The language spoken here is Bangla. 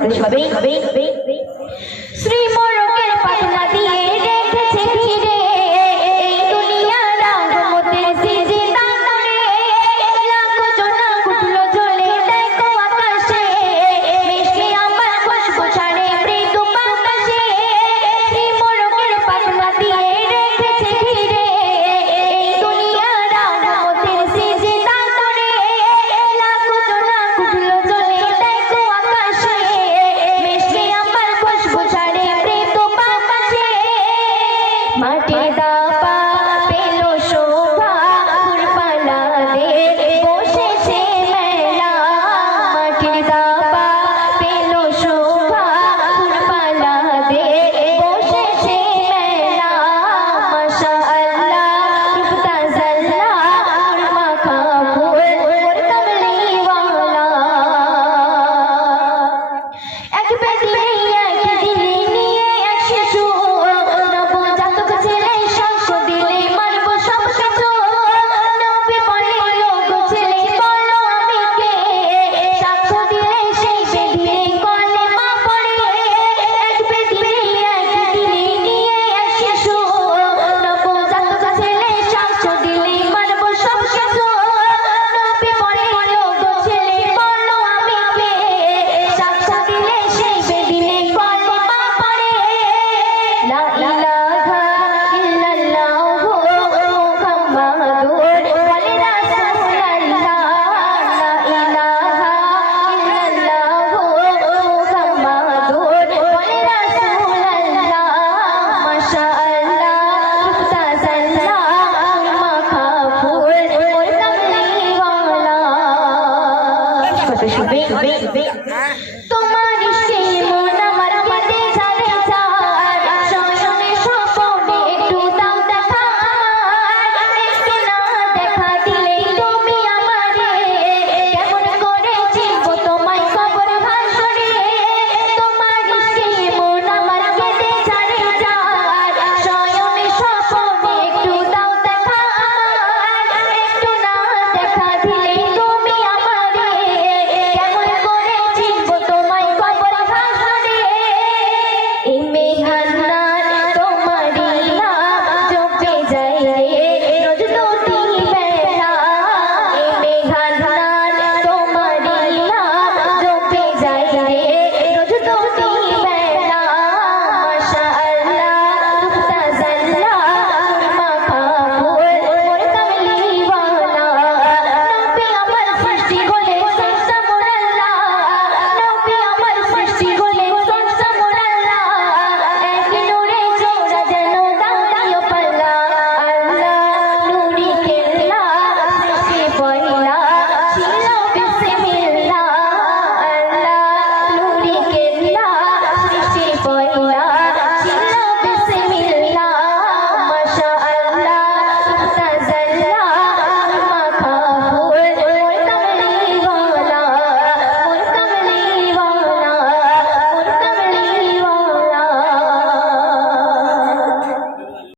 কত সবে শ্রী মোরকের পাতলা দিয়ে রেখেছে ঘিরে এই দুনিয়া রাগমতের সিজি তারে লাখো জোনা গুটলো জ্বলে দেখো আকাশে মিষ্টি আমার খুশবু ছাড়ে মৃদু বাতাসে শ্রী মোরকের পাতলা দিয়ে রেখেছে ঘিরে এই দুনিয়া রাগমতের সিজি তারে লাখো জোনা গুটলো জ্বলে দেখো আকাশে মিষ্টি আমার খুশবু ছাড়ে মৃদু বাতাসে মাটি দাপা পেল শোভা ফুলপালা দিয়ে বসেছে মেলা মাটি দাপা পেল শোভা ফুলপালা দিয়ে বসেছে মেলা মাশাআল্লাহ রূপ তাজাল্লা মাখা ফুল কমলিওয়ালা এক বেদিনে এক দিনে নিয়ে এক শিশু নবজাতক ছেলে সাক্ষ্য দিলে মানব সব কিছু নবী বলে লোগো ছেলে বলো আমি কে সাক্ষ্য দিলে সেই বেদিনে কলেমা পড়ে এক বেদিনে এক দিনে নিয়ে এক শিশু নবজাতক ছেলে সাক্ষ্য দিলে মানব সব কিছু নবী বলে লোগো ছেলে বলো আমি কে সাক্ষ্য দিলে সেই বেদিনে কলেমা পড়ে লা ইলাহা ইল্লাল্লাহু মুহাম্মাদুর রাসূলুল্লাহ লা ইলাহা ইল্লাল্লাহু মুহাম্মাদুর রাসূলুল্লাহ মাশাআল্লাহ রূপ তাজাল্লা মাখা ফুল কমলিওয়ালা কত শুবে তোমার ইশকে মন আমার কেঁদে যাবে চার শয়নে স্বপ্নে একটু দাও দেখা একটু না দেখা দিলে তুমি আমারে কেমন করে চিনবো তোমায় কবর হাসরে তোমার ইশকে মন আমার কেঁদে যাবে চার শয়নে স্বপ্নে একটু দাও দেখা একটু না দেখা দিলে তুমি আমারে কেমন করে চিনবো তোমায় কবর হাসরে এই মেঘান্নার তোমারই নাম জপে যায় রে রোজ দুটি বেলা এই মেঘান্নার তোমারই নাম জপে যায় রে রোজ দুটি বেলা মাশাআল্লাহ রূপ তাজাল্লা মাখা ফুল কমলিওয়ালা নবী আমার সৃষ্টি হলে সংসার আল্লাহ নবী আমার সৃষ্টি হলে সংসার আল্লাহ এক নূরে জোড়া যেন দাঁড়িয়ে পাল্লা আল্লাহ নূরি কেল্লা সৃষ্টি পয়লা